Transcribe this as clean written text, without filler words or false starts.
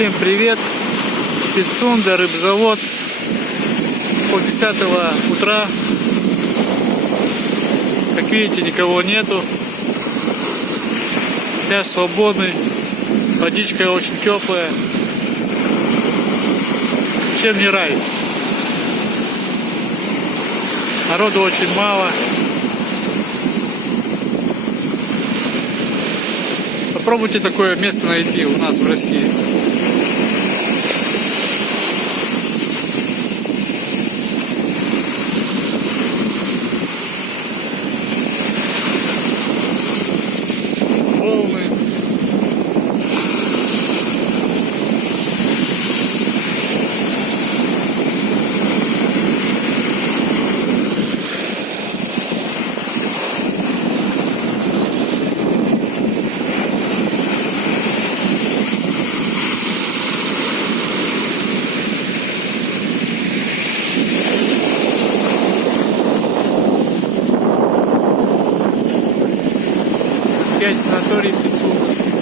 Всем привет! Пицунда, рыбзавод. Пол 10 утра. Как видите, никого нету. Пляж свободный. Водичка очень теплая. Чем не рай? Народу очень мало. Попробуйте такое место найти у нас в России. Волны. Опять санаторий Пицундовский.